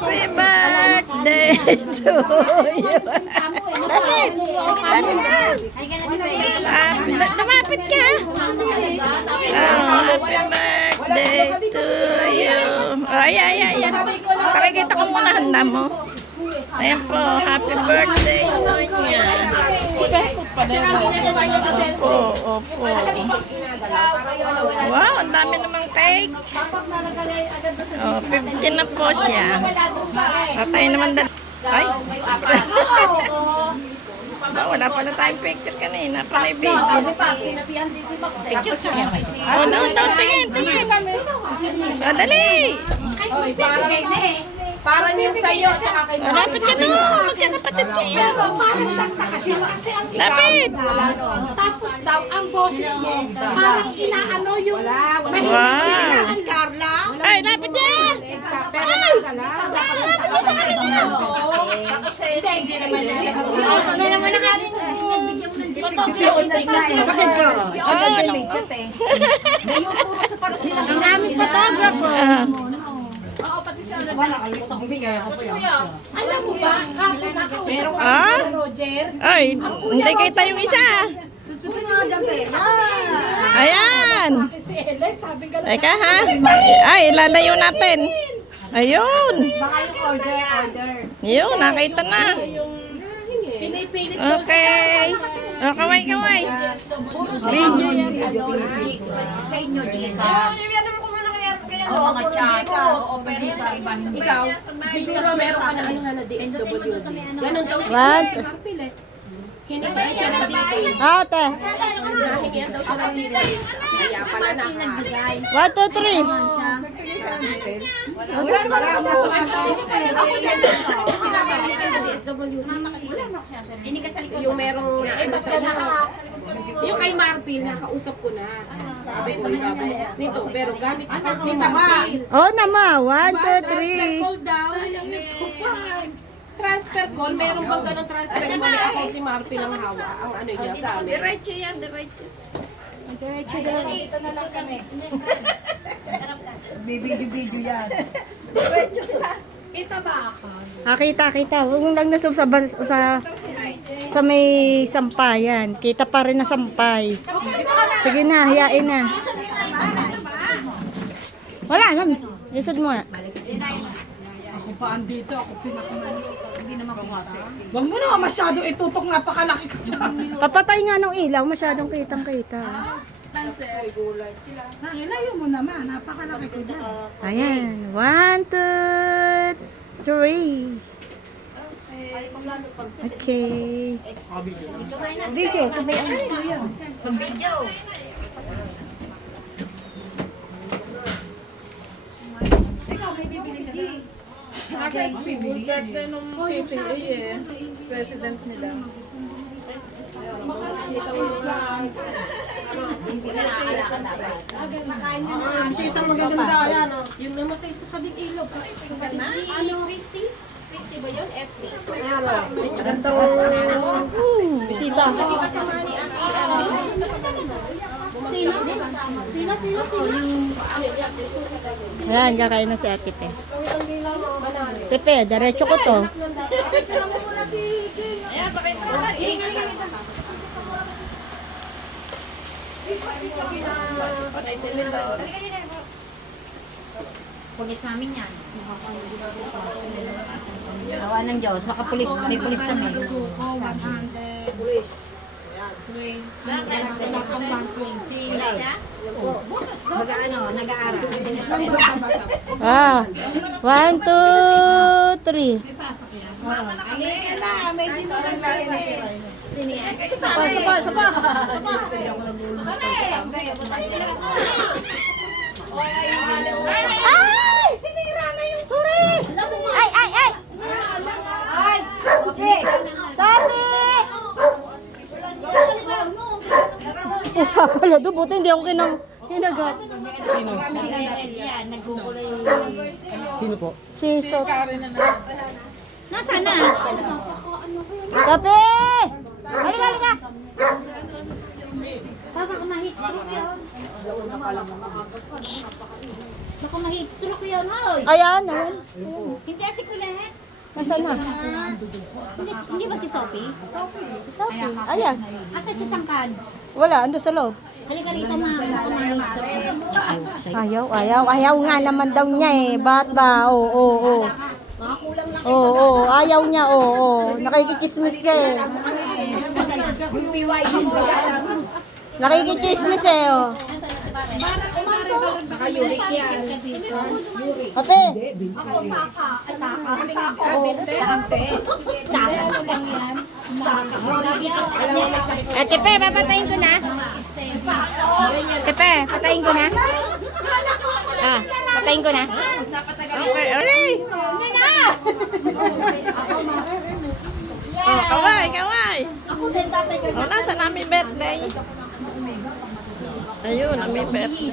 Happy birthday to you. Lumapit ka. Happy birthday to you. Ay. Pakikita ko muna handa mo. Ayan po, happy birthday, Sonia. Opo. Wow, ang dami namang cake. Oh, 15 na po siya. Okay naman ay, super. Wala pala tayong picture kanina. Pa may video. Picture siya. Oh, no, tingin. Oh, dali. Para niyo sa'yo, saka kay Mami. Lapit ka na. Magkakapatid kayo. Parang nagtaka siya kasi ang Lapit. tapos daw ang boses mo parang inaano yung mahilig Wow. sila ang Carla. Ay, lapit yan. Pero nagkala. Lapit yan sa kanila. Hindi naman si Otto na naman ang aming Si Oy kapatid ko. ang aming photographer. Alam mo ba, kapag nakausap Ah? Roger. Ay, hindi kita yung isa. Ayan. si Ele, sabi ka Teka ha. Ay, ilalayo natin. Ayun. order. Yun, nakita na. Pinipilit Okay. Oh, kaway. puro sa video yan. Sa inyo, Gcash. Oo, mga chata. Ikaw, siguro meron ka na ano nga na DSWD. Ganun daw siya. What? Hiningihan siya ng details. Ate. Nahingihan daw siya ng details. Kaya pala naka. 1, 2, 3. Sinasabi ka ng DSWD. Yung merong ano sa yung kay Marpil, nakausap ko na. Sabi ko, ibaboses nito. Pero gamit ang partita ba? Oh, nama. 1, 2, Transfer 3. call daw. Transfer call, meron bang ganong transfer call na account ni Marpil ang hawa? Ang ano niya, gamit. Diretso yan, diretso. Dito na lang kami. Video yan. Kita ba ako? Kita. Huwag mong lang nasub sa may sampayan. Kita pa rin na sampay. Sige na, hiyain na. Wala na. Isod mo nga. Ako pa andito, ako pinakamali. Hindi naman ako sexy. Huwag mo naman masyado itutok, napakalaki ko dyan. Papatay nga ng ilaw, masyadong kitang-kita. Hilayo mo naman, napakalaki ko dyan. Ayan. 1, 2, 3. Okay. Video, sabayan. Ikaw, may bibili ka na. Birthday nung PPA eh. President nila. Bisita magaganda yan. Yung namatay sa kabing ilaw. Ano? Christy? Christy ba yun? ST? Bisita. Kasama ni Aki. Sino? Ayan, kakain na si Ate Pe. Tepe, diretso ko to. Pulis namin yan. Awa ng Diyos, makapulis, may pulis kami. Wala siya? Mag-ano, nag-aaral. Ah, 1, 2, 3. Halika na, may dinugan pa rin eh. Sino yan? Ay! Sinira na yung turis! Ay! Sabi! Pusa pala doon, buti hindi ako kinagat. Yan, nagkukulay. Sino po? Si Sot. Nasaan na? Kape! Halika! Baka ma-heat stroke yun. Baka ma-heat stroke yun, hoy. Ayan. Hindi kasi ko Nasaan na? Hindi ba si Sophie? Sophie. Ayan. Asa si Tangkad? Wala, ando sa loob. Halika rito, kumain. Ayaw nga naman daw niya eh. Ba't ba? Oo. Oo, ayaw niya, oo. Nakikichismis siya eh. Nakikichismis eh, oh. Ate! Tepe, papatayin ko na. Tepe, patayin ko na. Patayin ko na. Okay, okay. Oh, kaway. Oh, nasa namin birthday. Ayun, namin birthday.